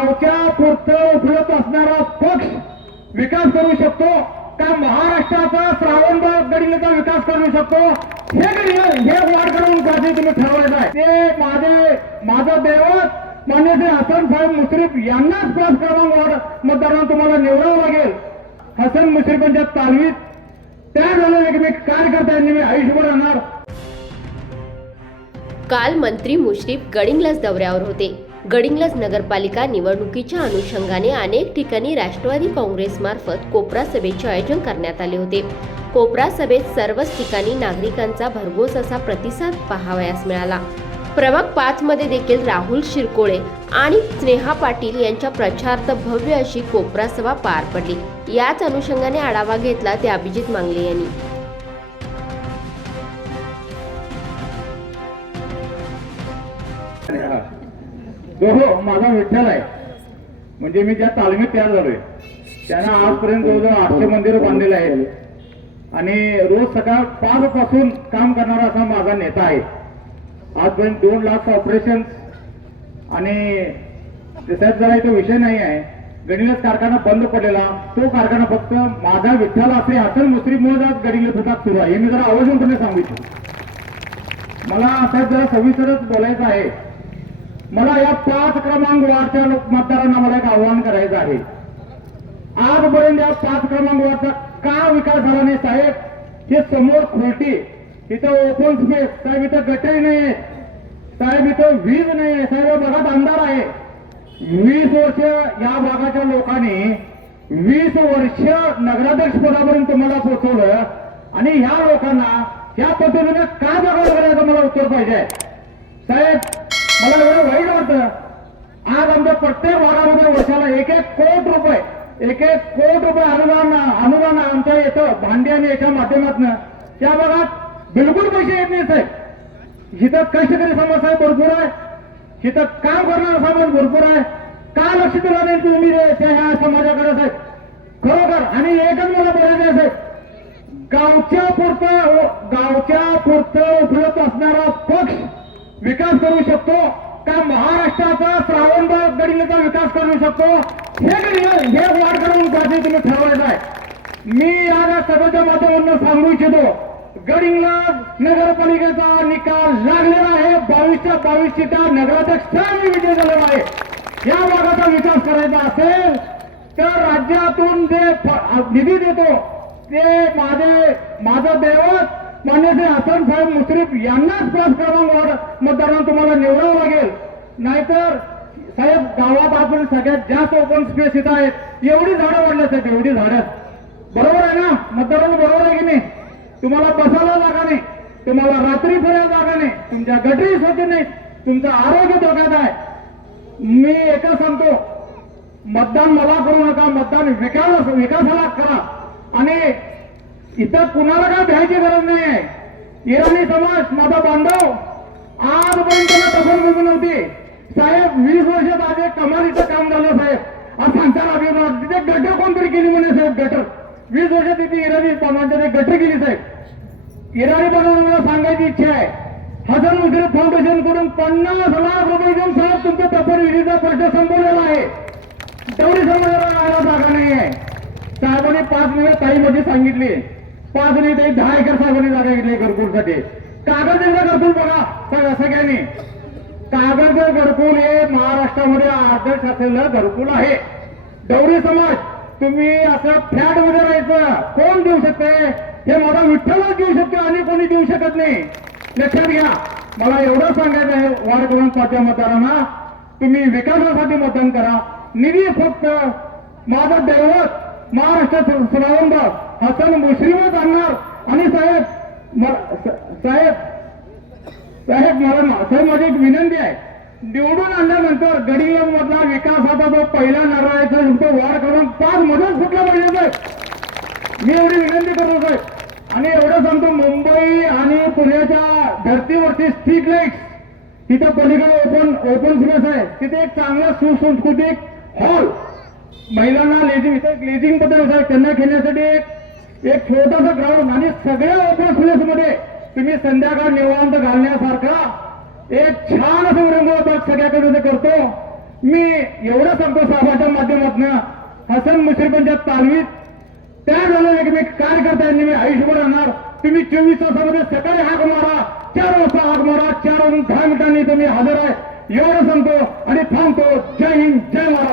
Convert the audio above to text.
गावच्या पुरतं उपलब्ध असणारा पक्ष विकास करू शकतो का महाराष्ट्राचा श्रावणबाग गडिंगचा विकास करू शकतो हे वाढ करून कधी तुम्ही ठरवायचं आहे. ते माझं दैवत मान्य श्री हसन साहेब मुश्रीफ यांनाच 5 क्रमांक वार्ड मतदारांना तुम्हाला निवडावं लागेल. हसन मुश्रीफांच्या तालमीत त्या झालेले की मी कार्यकर्त्यांनी मी आयुष्यभर राहणार. काल मंत्री मुश्रीफ गडिंग्लज दौऱ्यावर होते. गडिंग्लज नगरपालिका निवडणुकीच्या अनुषंगाने अनेक ठिकाणी राष्ट्रवादी काँग्रेस मार्फत कोपरा सभेचे आयोजन करण्यात आले होते. कोपरा सभेत सर्वच ठिकाणी नागरिकांचा भरघोस असा प्रतिसाद पाहावयास मिळाला. प्रभाग 5 मध्ये देखील राहुल शिरकोळे आणि स्नेहा पाटील यांच्या प्रचारार्थ भव्य अशी कोपरा सभा पार पडली. याच अनुषंगाने आढावा घेतला ते अभिजित मांगले यांनी. हो माझा विठ्ठल आहे. म्हणजे मी ज्या तालमीत तयार झालोय त्यांना आजपर्यंत जवळजवळ 800 मंदिर बांधलेले आहेत आणि रोज सकाळ 5 पासून काम करणारा असा माझा नेता आहे. आजपर्यंत 2 लाख ऑपरेशन आणि त्याच्यात जरा तो विषय नाही आहे. गडिंग्लज कारखाना बंद पडलेला तो कारखाना फक्त माझा विठ्ठल असे हसन मुश्रीफमुळे गडिंग्लज विभाग सुरू आहे. हे मी जरा आवर्जून सांगितलं. मला असं जरा सविस्तरच बोलायचं आहे. मला या 5 क्रमांक वार्डच्या मतदारांना मला एक आव्हान करायचं आहे. आजपर्यंत या 5 क्रमांक वार्डचा का विकास झाला नाही साहेब? हे समोर खोलटी, इथं ओपन स्पेस साहेब, इथं गटरी नाही साहेब, इथं वीज नाही साहेब, या भागात अंधार आहे. 20 वर्ष या भागाच्या लोकांनी 20 वर्ष नगराध्यक्ष पदापर्यंत तुम्हाला पोहोचवलं आणि ह्या लोकांना या पद्धतीने का जागा करायचं मला उत्तर पाहिजे साहेब. मला एवढं वाईट वाटतं. आज आमच्या प्रत्येक भागामध्ये वर्षाला 1-1 कोटी रुपये अनुदान आमच्या येतं भांडी आणि याच्या माध्यमातून त्या भागात बिलकुल पैसे येत नाही साहेब. इथं कष्टकरी समाज साहेब भरपूर आहे, इथं काम करणारा समाज भरपूर आहे. का लक्ष दिलं नाही तुम्ही त्या ह्या समाजाकडे साहेब? खरोखर. आणि एकच मला बोलायचं आहे साहेब, गावच्या पुरतं उपलब्ध असणारा पक्ष विकास करू शकतो का महाराष्ट्राचा श्रावणबाग गडिंगचा विकास करू शकतो हे वाढ करून कधी तुम्ही ठरवायचं आहे. मी या सभेच्या माध्यमातून सांगू इच्छितो, गडिंग्लज नगरपालिकेचा निकाल लागलेला आहे. 22च्या 22 सीटा नगराध्यक्ष विजय झालेला आहे. या भागाचा विकास करायचा असेल तर राज्यातून जे निधी देतो ते माझं दैवत मान्य श्री हसन साहेब मुश्रीफ यांनाच 5 क्रमांक वार्ड मतदारांना तुम्हाला निवडावं लागेल. नाहीतर साहेब गावात आपण सगळ्यात जास्त ओपन स्पेस इथं आहेत. एवढी झाडं वाढल्या साहेब, एवढी झाडं. बरोबर आहे ना मतदारांना? बरोबर आहे की नाही? तुम्हाला बसायला जागा नाही, तुम्हाला रात्री फिरायला जागा नाही, तुमच्या गटरी स्वच्छ नाही, तुमचं आरोग्य धोक्यात आहे. मी एकच सांगतो, मतदान मला करू नका, मतदान विकासाला करा. आणि इथं कुणाला काय भ्यायची गरज नाही आहे. इराणी समाज माझा बांधव आजपर्यंत त्याला टपन घेऊन नव्हती साहेब. 20 वर्षात आज एक कमालीचं काम झालं साहेब. आज सांगताना अभिमान तिथे गटर कोणतरी केली म्हणे साहेब. गटर 20 वर्षात तिथे इराणी समाजाने गटर केली साहेब. इराणी बनवून मला सांगायची इच्छा आहे, हसन मुश्रीफ फाउंडेशन कडून 50 लाख रुपये घेऊन साहेब तुमच्या टपन विधीचा प्रश्न संपवलेला आहे. तेवढी समाजाला राहायला जागा नाही आहे. साहेबांनी 5 मिनिटं ताईमध्ये सांगितली, 5 नाही तरी 10 एकर साहेबांनी जागा घेतली घरकुलसाठी. कागदचं घरकुल बघा सगळ्यांनी. कागदचं घरकुल हे महाराष्ट्रामध्ये आदर्श असलेलं घरकुल आहे. डवरी समाज तुम्ही असं फ्लॅट मध्ये राहायचं कोण देऊ शकते? हे माझा विठ्ठलच देऊ शकते आणि कोणी देऊ शकत नाही. लक्षात घ्या. मला एवढं सांगायचं आहे वार्ड क्रमांक 5च्या मतदारांना, तुम्ही विकासासाठी मतदान करा. निधी फक्त माझं दैवत महाराष्ट्रात श्रावणबाग हसन मुश्रीफच आणणार. आणि साहेब मला माझी एक विनंती आहे, निवडून आणल्यानंतर गडिंग्लज मधला विकासाचा जो पहिला नारळाचा तो वार्ड क्रमांक 5 मधून कुठला पाहिजे साहेब? मी एवढी विनंती करतो साहेब. आणि एवढं सांगतो, मुंबई आणि पुण्याच्या धर्तीवरती स्ट्रीट लाईट्स, तिथं पलीकडे ओपन स्पेस आहे, तिथे एक चांगला सुसंस्कृतिक हॉल, महिलांना लेझिंग पद्धत आहे त्यांना खेळण्यासाठी एक छोटासा ग्राउंड आणि सगळ्या ओपन स्पेस मध्ये तुम्ही संध्याकाळ निवांत घालण्यासारखा एक छान असं रंगवत सगळ्याकडे करतो. मी एवढं सांगतो साहेबांच्या माध्यमातून हसन मुश्रीफांच्या तालमीत तयार झालेले की मी कार्यकर्त्यांनी मी आयुष्यभर राहणार. तुम्ही 24 तासामध्ये सकाळी हाक मारा, 4 वाजता हाक मारा, 4 वाजून 10 मिनिटांनी तुम्ही हजर आहे एवढं सांगतो आणि थांबतो. जय हिंद, जय महाराष्ट्र.